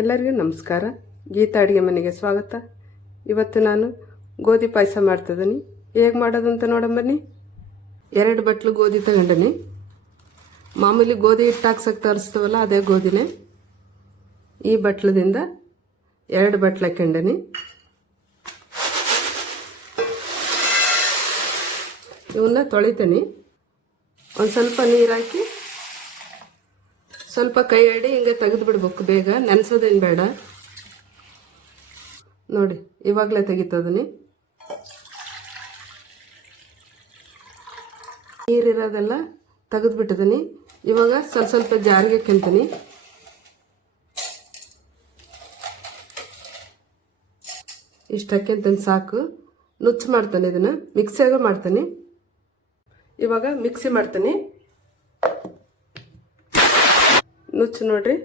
ಎಲ್ಲರಿಗೂ ನಮಸ್ಕಾರ. ಗೀತಾ ಅಡುಗೆ ಮನೆಗೆ ಸ್ವಾಗತ. ಇವತ್ತು ನಾನು ಗೋಧಿ ಪಾಯಸ ಮಾಡ್ತಿದ್ದೀನಿ. ಹೇಗೆ ಮಾಡೋದು ಅಂತ ನೋಡಂಬನ್ನಿ ಎರಡು ಬಟ್ಲು ಗೋಧಿ ತಗೊಂಡನಿ. ಮಾಮೂಲಿ ಗೋಧಿ ಹಿಟ್ಟು ಹಾಕ್ಸಕ್ಕೆ ತರಿಸ್ತೀವಲ್ಲ ಅದೇ ಗೋಧಿನೇ. ಈ ಬಟ್ಲದಿಂದ ಎರಡು ಬಟ್ಲು ಹಾಕೊಂಡನಿ ಇವನ್ನ ತೊಳಿತೀನಿ. ಒಂದು ಸ್ವಲ್ಪ ನೀರು ಹಾಕಿ ಸ್ವಲ್ಪ ಕೈ ಆಡಿ ಹಿಂಗೆ ತೆಗೆದು ಬಿಡ್ಬೇಕು ಬೇಗ. ನೆನೆಸೋದೇನು ಬೇಡ. ನೋಡಿ, ಇವಾಗಲೇ ತೆಗಿತದನಿ ನೀರಿರೋದೆಲ್ಲ ತೆಗೆದು ಬಿಟ್ಟಿದ್ದೀನಿ ಇವಾಗ ಸ್ವಲ್ಪ ಸ್ವಲ್ಪ ಜಾರಿಗೆ ಕೆಂತೀನಿ. ಇಷ್ಟು ಹಾಕ್ಯಂತೀನಿ ಸಾಕು. ನುಚ್ಚು ಮಾಡ್ತಾನೆ ಇದನ್ನು. ಮಿಕ್ಸಿಯಾಗ ಮಾಡ್ತೀನಿ. ಇವಾಗ ಮಿಕ್ಸಿ ಮಾಡ್ತೀನಿ. ನುಚ್ಚು ನೋಡ್ರಿ.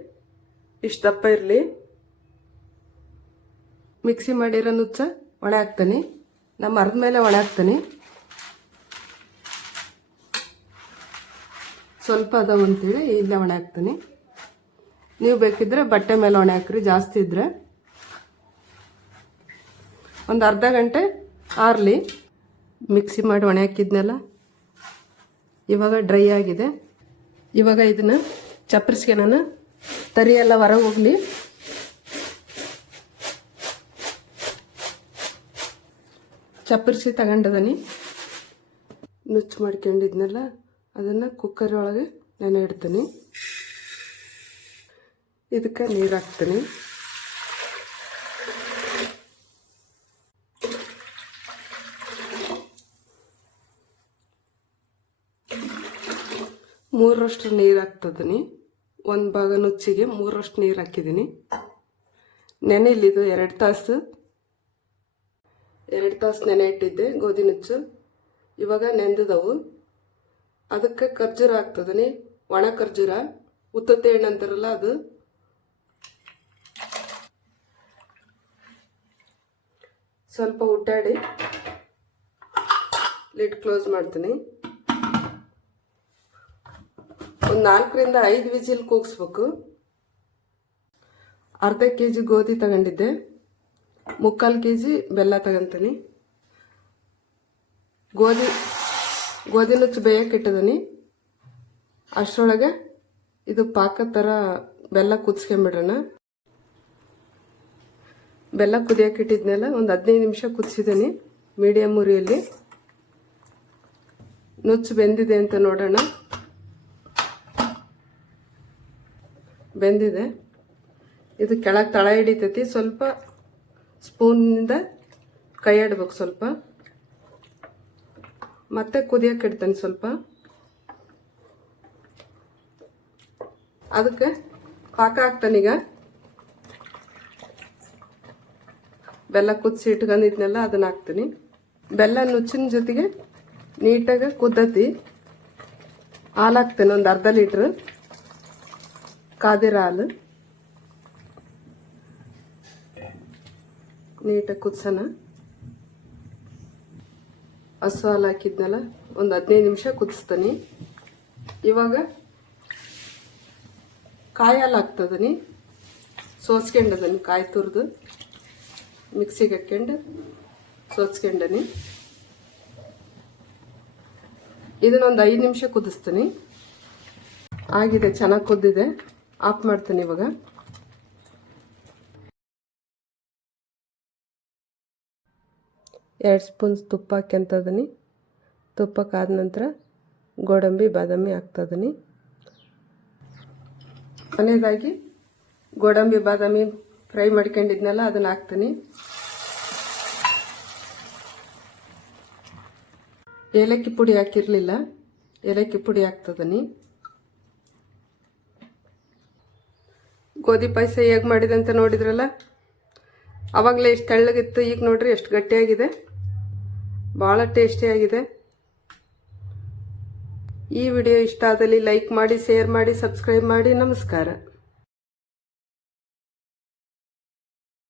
ಇಷ್ಟು ದಪ್ಪ ಇರಲಿ. ಮಿಕ್ಸಿ ಮಾಡಿರೋ ನುಚ್ಚ ಒಣ ಹಾಕ್ತೀನಿ. ನಮ್ಮ ಅರ್ಧ ಮೇಲೆ ಒಣ ಹಾಕ್ತೀನಿ. ಸ್ವಲ್ಪ ಅದಾವ ಅಂತೇಳಿ ಇಲ್ಲೇ ಒಣ ಹಾಕ್ತೀನಿ. ನೀವು ಬೇಕಿದ್ರೆ ಬಟ್ಟೆ ಮೇಲೆ ಒಣ ಹಾಕ್ರಿ, ಜಾಸ್ತಿ ಇದ್ರೆ. ಒಂದು ಅರ್ಧ ಗಂಟೆ ಆರಲಿ. ಮಿಕ್ಸಿ ಮಾಡಿ ಒಣ ಹಾಕಿದ್ನೆಲ್ಲ, ಇವಾಗ ಡ್ರೈ ಆಗಿದೆ. ಇವಾಗ ಇದನ್ನು ಚಪ್ಪರಿಸ್ಗೆ ನಾನು ತರಿ ಎಲ್ಲ ಹೊರಗೆ ಹೋಗಲಿ. ಚಪ್ಪರಿಸಿ ತಗೊಂಡದನಿ. ನುಚ್ಚು ಮಾಡ್ಕೊಂಡಿದ್ನಲ್ಲ, ಅದನ್ನು ಕುಕ್ಕರ್ ಒಳಗೆ ನೆನೆ ಇಡ್ತೀನಿ. ಇದಕ್ಕೆ ನೀರು ಹಾಕ್ತೀನಿ. ಮೂರರಷ್ಟು ನೀರು ಹಾಕ್ತದನಿ. ಒಂದು ಭಾಗ ನುಚ್ಚಿಗೆ ಮೂರಷ್ಟು ನೀರು ಹಾಕಿದ್ದೀನಿ ನೆನೆಲಿದು ಎರಡು ತಾಸು. ಎರಡು ತಾಸು ನೆನೆ ಇಟ್ಟಿದ್ದೆ, ಗೋಧಿ ನುಚ್ಚು. ಇವಾಗ ನೆಂದದವು. ಅದಕ್ಕೆ ಖರ್ಜೂರ ಹಾಕ್ತದನಿ. ಒಣ ಖರ್ಜೂರ. ಉತ್ತತ್ತೆ ಹಣ್ಣು ಅಂತಾರಲ್ಲ ಅದು. ಸ್ವಲ್ಪ ಉಟ್ಟಾಡಿ ಲಿಡ್ ಕ್ಲೋಸ್ ಮಾಡ್ತೀನಿ. ಒಂದು ನಾಲ್ಕರಿಂದ ಐದು ವಿಜಿಲ್ ಕೂಗಿಸ್ಬೇಕು. ಅರ್ಧ ಕೆ ಜಿ ಗೋಧಿ ತಗೊಂಡಿದ್ದೆ. ಮುಕ್ಕಾಲು ಕೆ ಜಿ ಬೆಲ್ಲ ತಗೊಂತೀನಿ. ಗೋಧಿ ಗೋಧಿ ನುಚ್ಚು ಬೇಯಕ್ಕೆ ಇಟ್ಟಿದ್ದೀನಿ. ಅಷ್ಟರೊಳಗೆ ಇದು ಪಾಕ ಥರ ಬೆಲ್ಲ ಕುದಿಸ್ಕೊಂಬಿಡೋಣ. ಬೆಲ್ಲ ಕುದಿಯೋಕೆ ಇಟ್ಟಿದ್ನೆಲ್ಲ, ಒಂದು ಹದಿನೈದು ನಿಮಿಷ ಕುದಿಸಿದ್ದೀನಿ ಮೀಡಿಯಮ್ ಉರಿಯಲ್ಲಿ. ನುಚ್ಚು ಬೆಂದಿದೆ ಅಂತ ನೋಡೋಣ. ಬೆಂದಿದೆ. ಇದು ಕೆಳಗೆ ತಳ ಹಿಡಿತೈತಿ. ಸ್ವಲ್ಪ ಸ್ಪೂನಿಂದ ಕೈ ಸ್ವಲ್ಪ. ಮತ್ತೆ ಕುದಿಯಕ್ಕೆ ಇಡ್ತೇನೆ ಸ್ವಲ್ಪ. ಅದಕ್ಕೆ ಪಾಕ ಹಾಕ್ತಾನೀಗ ಬೆಲ್ಲ ಕುದಿಸಿ ಇಟ್ಕೊಂಡಿದ್ನೆಲ್ಲ, ಅದನ್ನ ಹಾಕ್ತೀನಿ. ಬೆಲ್ಲ ನುಚ್ಚಿನ ಜೊತೆಗೆ ನೀಟಾಗಿ ಕುದ್ದತಿ ಹಾಲು ಹಾಕ್ತೇನೆ ಒಂದು ಅರ್ಧ ಲೀಟ್ರ್. ಕಾದಿರ ಹಾಲು ನೀಟಾಗಿ ಕುದಿಸೋಣ ಹಸು ಹಾಲು ಹಾಕಿದ್ನಲ್ಲ, ಒಂದು ಹದಿನೈದು ನಿಮಿಷ ಕುದಿಸ್ತೀನಿ. ಇವಾಗ ಕಾಯಿ ಹಾಲು ಹಾಕ್ತದನಿ ಸೋಸ್ಕೊಂಡದನಿ ಕಾಯಿ ತುರಿದು. ಮಿಕ್ಸಿಗೆ ಹಾಕ್ಕೊಂಡು ಸೋಸ್ಕೊಂಡನಿ. ಇದನ್ನೊಂದು ಐದು ನಿಮಿಷ ಕುದಿಸ್ತೀನಿ. ಆಗಿದೆ, ಚೆನ್ನಾಗಿ ಕುದ್ದಿದೆ. ಆಫ್ ಮಾಡ್ತೀನಿ ಇವಾಗ. ಎರಡು ಸ್ಪೂನ್ ತುಪ್ಪ ಹಾಕ್ಯಂತದನಿ ತುಪ್ಪಕ್ಕಾದ ನಂತರ ಗೋಡಂಬಿ, ಬಾದಾಮಿ ಹಾಕ್ತದನಿ ಕೊನೆಯದಾಗಿ ಗೋಡಂಬಿ, ಬಾದಾಮಿ ಫ್ರೈ ಮಾಡ್ಕೊಂಡಿದ್ನಲ್ಲ, ಅದನ್ನು ಹಾಕ್ತೀನಿ. ಏಲಕ್ಕಿ ಪುಡಿ ಹಾಕಿರಲಿಲ್ಲ. ಏಲಕ್ಕಿ ಪುಡಿ ಹಾಕ್ತದನಿ ಗೋಧಿ ಪಾಯಸ ಹೇಗೆ ಮಾಡಿದೆ ಅಂತ ನೋಡಿದ್ರಲ್ಲ? ಆವಾಗಲೇ ಎಷ್ಟು ತೆಳ್ಳಗಿತ್ತು, ಈಗ ನೋಡ್ರಿ ಎಷ್ಟು ಗಟ್ಟಿಯಾಗಿದೆ. ಭಾಳ ಟೇಸ್ಟಿಯಾಗಿದೆ ಈ ವಿಡಿಯೋ ಇಷ್ಟ ಆದಲ್ಲಿ ಲೈಕ್ ಮಾಡಿ, ಶೇರ್ ಮಾಡಿ, ಸಬ್ಸ್ಕ್ರೈಬ್ ಮಾಡಿ. ನಮಸ್ಕಾರ.